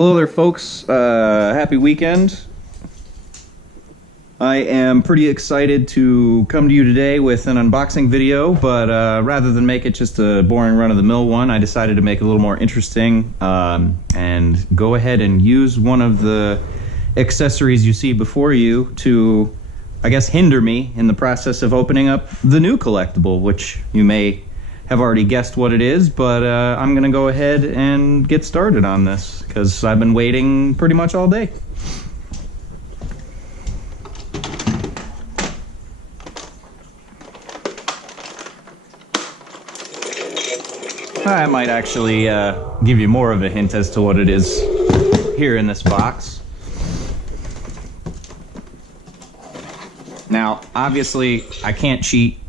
Hello there, folks. Happy weekend. I am pretty excited to come to you today with an unboxing video, but rather than make it just a boring run-of-the-mill one, I decided to make it a little more interesting and go ahead and use one of the accessories you see before you to, I guess, hinder me in the process of opening up the new collectible, which you may have already guessed what it is, but I'm gonna go ahead and get started on this because I've been waiting pretty much all day. I might actually give you more of a hint as to what it is here in this box. Now, obviously, I can't cheat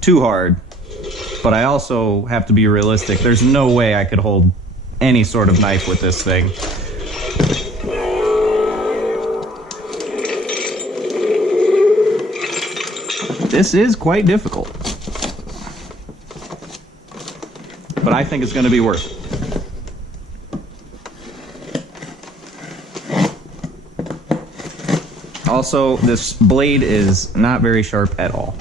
too hard, but I also have to be realistic. There's no way I could hold any sort of knife with this thing. This is quite difficult, but I think it's going to be worth it. Also, this blade is not very sharp at all.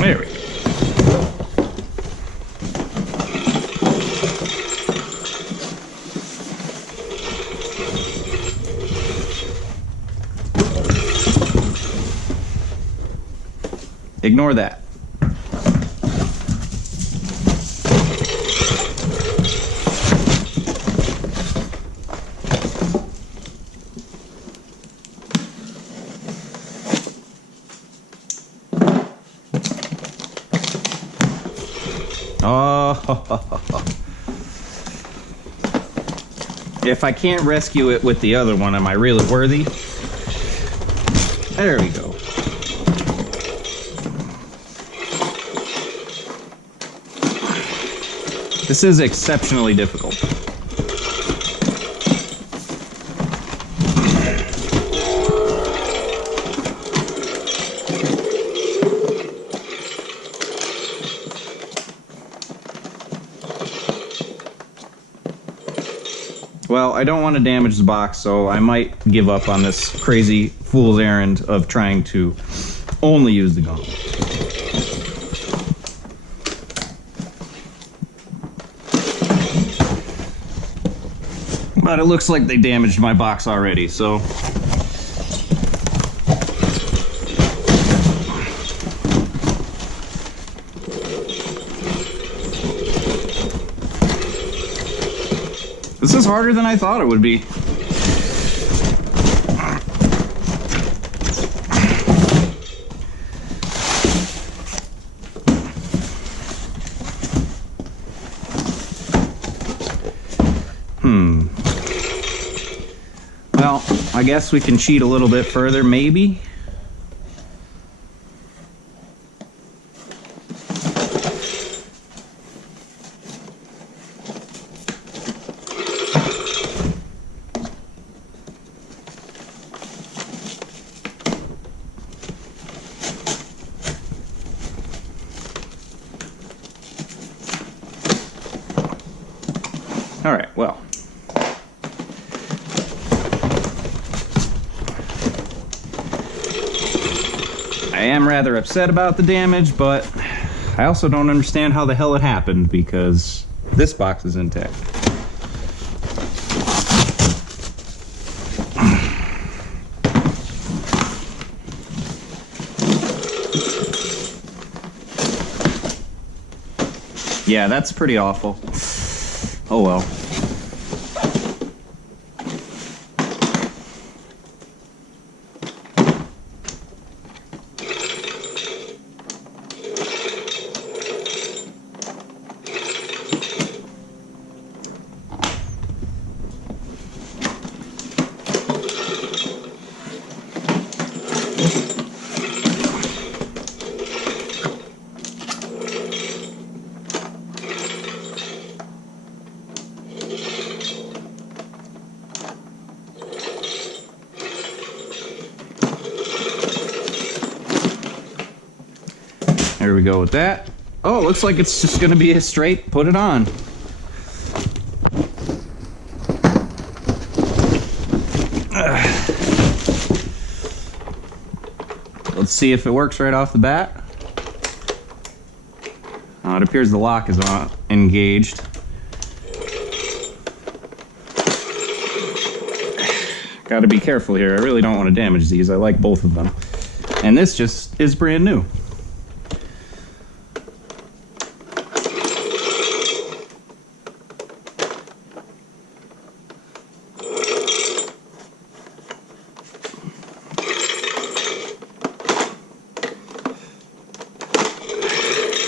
There we go. Ignore that. Oh, if I can't rescue it with the other one, am I really worthy? There we go. This is exceptionally difficult. Well, I don't want to damage the box, so I might give up on this crazy fool's errand of trying to only use the gauntlet. But it looks like they damaged my box already, so this is harder than I thought it would be. Well, I guess we can cheat a little bit further, maybe. All right, well. I am rather upset about the damage, but I also don't understand how the hell it happened because this box is intact. Yeah, that's pretty awful. Oh well. There we go with that. Oh, looks like it's just gonna be a straight put it on. Let's see if it works right off the bat. It appears the lock is engaged. Gotta be careful here. I really don't want to damage these. I like both of them. And this just is brand new.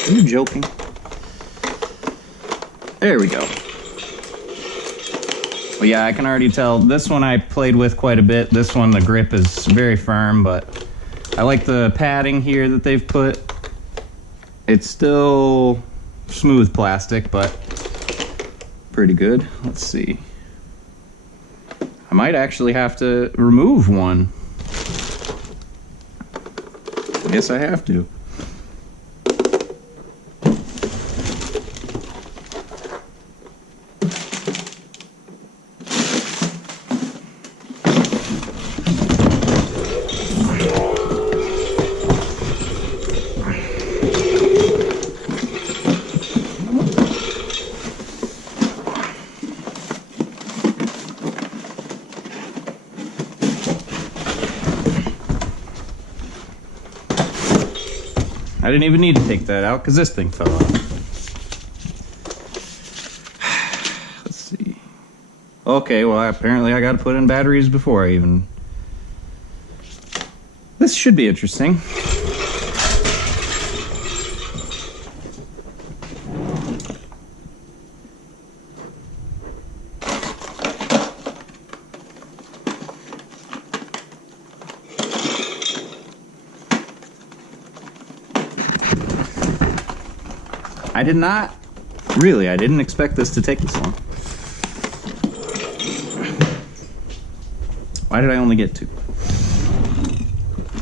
Are you joking? There we go. Well, yeah, I can already tell. This one I played with quite a bit. This one, the grip is very firm, but I like the padding here that they've put. It's still smooth plastic, but pretty good. Let's see. I might actually have to remove one. I guess I have to. I didn't even need to take that out because this thing fell out. Let's see. Okay, well, apparently I got to put in batteries before I even... This should be interesting. I did not, really, I didn't expect this to take this long. Why did I only get 2?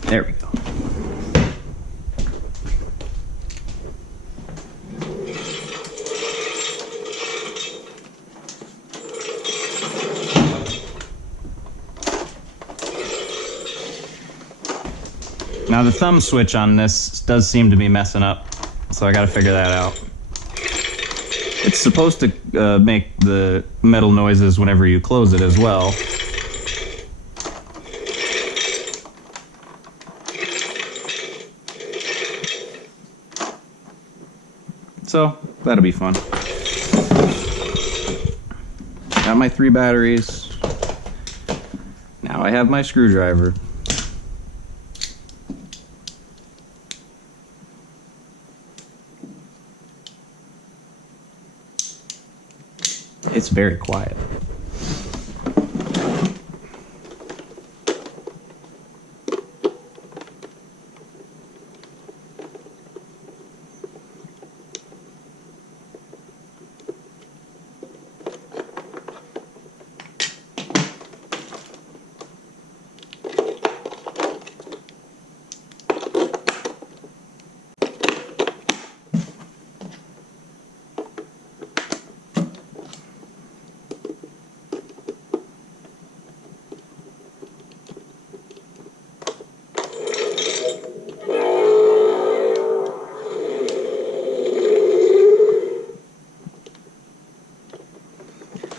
There we go. Now the thumb switch on this does seem to be messing up, so I gotta figure that out. It's supposed to make the metal noises whenever you close it as well. So, that'll be fun. Got my 3 batteries. Now I have my screwdriver. It's very quiet.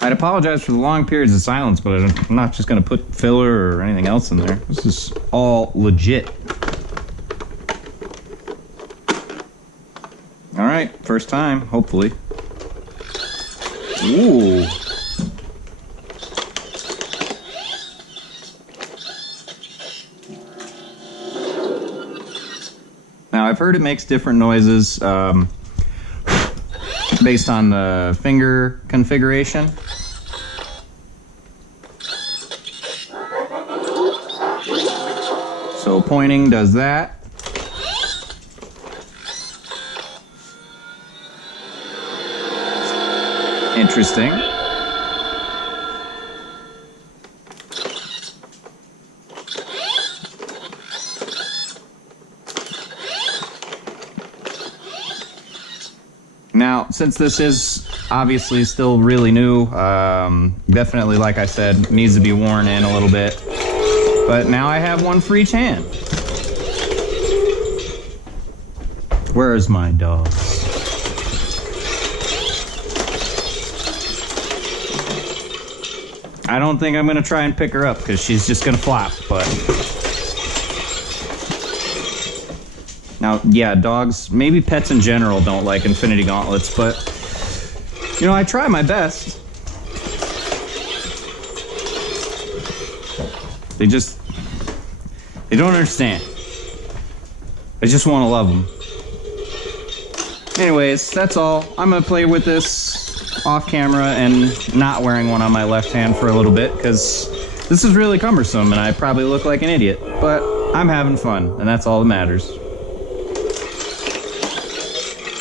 I'd apologize for the long periods of silence, but I'm not just going to put filler or anything else in there. This is all legit. All right, first time, hopefully. Ooh. Now, I've heard it makes different noises based on the finger configuration. So pointing does that. Interesting. Now, since this is obviously still really new, definitely, like I said, needs to be worn in a little bit. But now I have one for each hand. Where's my dogs? I don't think I'm gonna try and pick her up because she's just gonna flop, but... Now, yeah, dogs, maybe pets in general don't like infinity gauntlets, but, you know, I try my best. They don't understand. I just want to love them. Anyways, that's all. I'm going to play with this off camera and not wearing one on my left hand for a little bit, because this is really cumbersome and I probably look like an idiot, but I'm having fun, and that's all that matters.